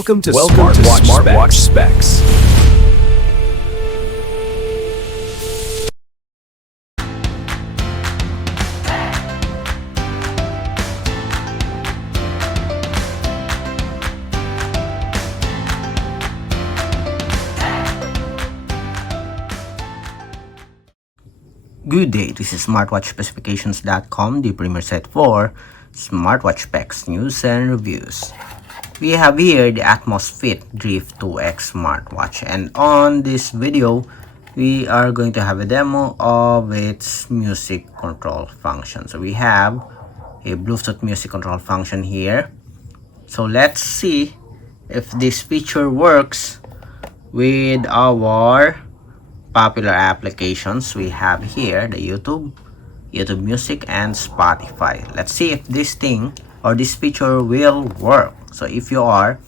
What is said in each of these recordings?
Welcome to Smartwatch Specs. Good day, this is smartwatchspecifications.com, the premier site for smartwatch specs, news, and reviews. We have here the Atmos Fit Drift 2X smartwatch, and on this video, we are going to have a demo of its music control function. So we have a Bluetooth music control function here. So let's see if this feature works with our popular applications. We have here the YouTube Music, and Spotify. Let's see if this thing or this feature will work. So if you are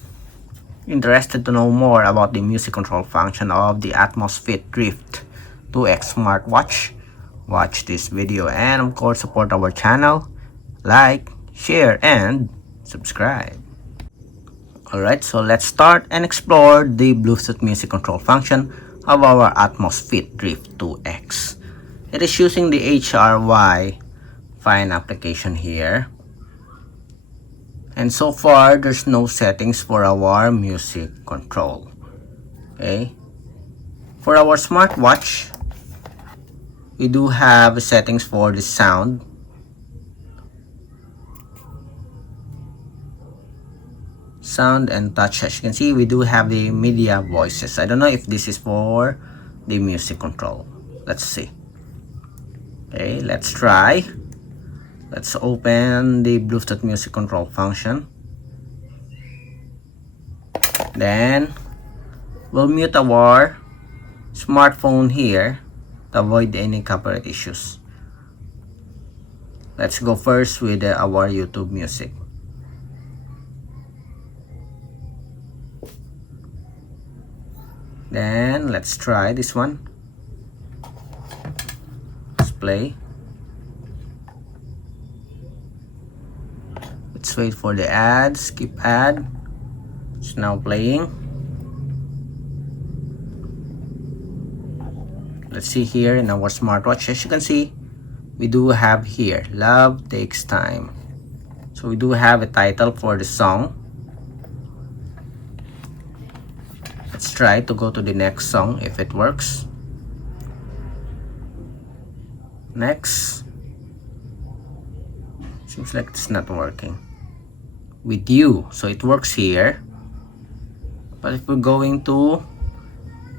interested to know more about the music control function of the Atmos Fit Drift 2X smartwatch, watch this video and of course support our channel, like, share, and subscribe. Alright, so let's start and explore the Bluetooth music control function of our Atmos Fit Drift 2X. It is using the HRY Fine application here. And so far, there's no settings for our music control. Okay. For our smartwatch, we do have settings for the sound. Sound and touch. As you can see, we do have the media voices. I don't know if this is for the music control. Let's see. Okay, let's try. Let's open the Bluetooth music control function. Then we'll mute our smartphone here to avoid any copyright issues. Let's go first with our YouTube music. Then let's try this one. Let's play. Let's wait for the ad. Skip ad. It's now playing. Let's see here in our smartwatch. As you can see, we do have here Love Takes Time. So we do have a title for the song. Let's try to go to the next song if it works. Next. Seems like it's not working. With You. So it works here. But if we're going to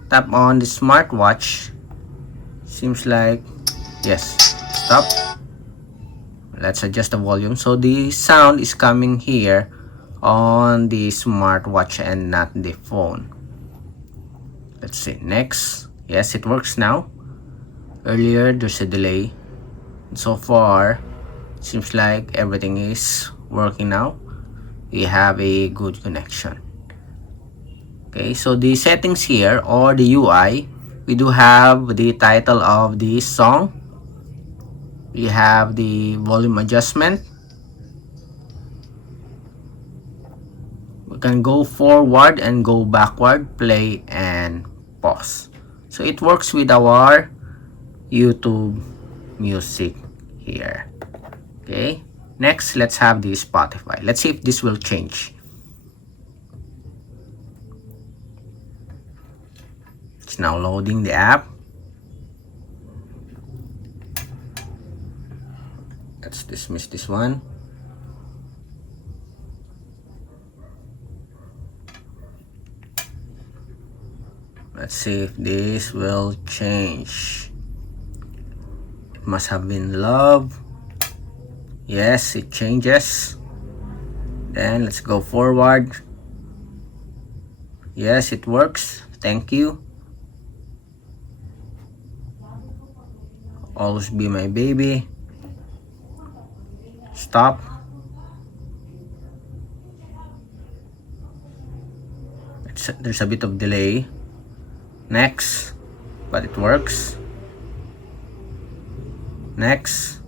tap on the smartwatch, seems like yes. Stop. Let's adjust the volume. So the sound is coming here on the smartwatch and not the phone. Let's see. Next. Yes, it works now. Earlier, there's a delay. So far, seems like everything is working now. We have a good connection. Okay, so the settings here or the UI, we do have the title of the song. We have the volume adjustment. We can go forward and go backward, play and pause. So it works with our YouTube music here. Okay, next let's have the Spotify. Let's see if this will change. It's now loading the app. Let's dismiss this one. Let's see if this will change. It must have been Love. Yes, it changes. Then let's go forward. Yes, it works. Thank you. Always Be My Baby. Stop. There's a bit of delay. Next, but it works. Next.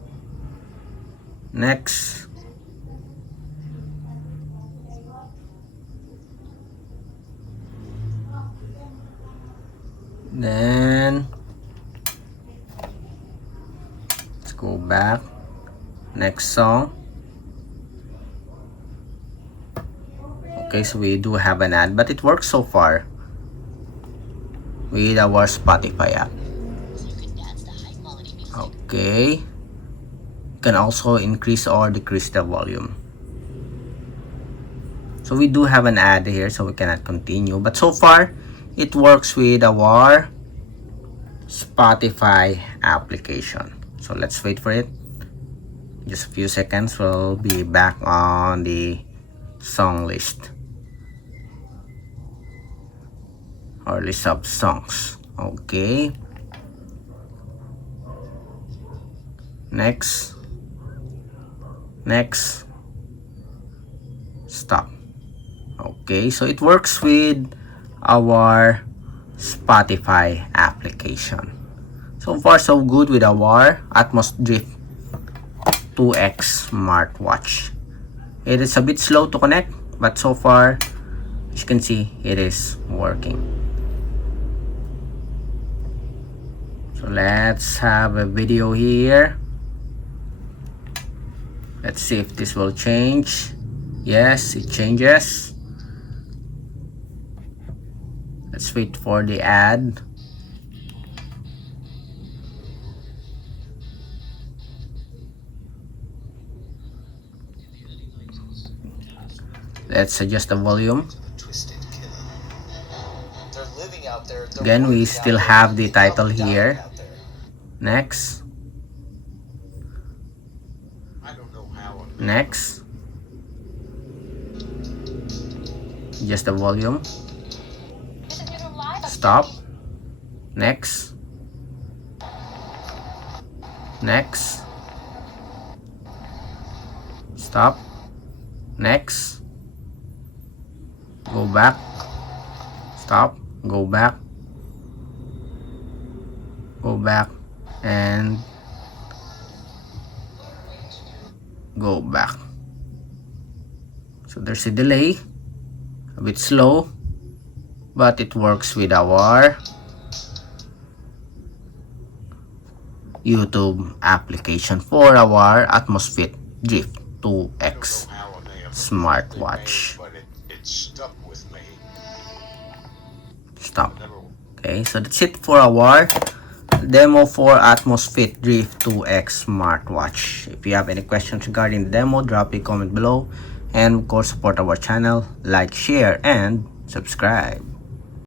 Then let's go back. Next song. Okay, so we do have an ad, but it works so far with our Spotify app. Okay, you can also increase or decrease the volume. So we do have an ad here, so we cannot continue, but so far it works with our Spotify application. So let's wait for it. Just a few seconds, we'll be back on the song list or list of songs. Okay, next, stop. Okay, so it works with our Spotify application. So far so good with our Atmos Drift 2X smartwatch. It is a bit slow to connect, but so far, as you can see, it is working. So let's have a video here. Let's see if this will change. Yes, it changes. Let's wait for the ad. Let's adjust the volume. Again, we still have the title here. Next. Next. Adjust the volume. Stop. Next. Next. Stop. Next. Go back. Stop. Go back. Go back. And go back. So there's a delay. A bit slow. But it works with our YouTube application for our Atmos Fit Drift 2X smartwatch. Stop. Okay, so that's it for our demo for Atmos Fit Drift 2X smartwatch. If you have any questions regarding the demo, drop a comment below, and of course support our channel, like, share, and subscribe.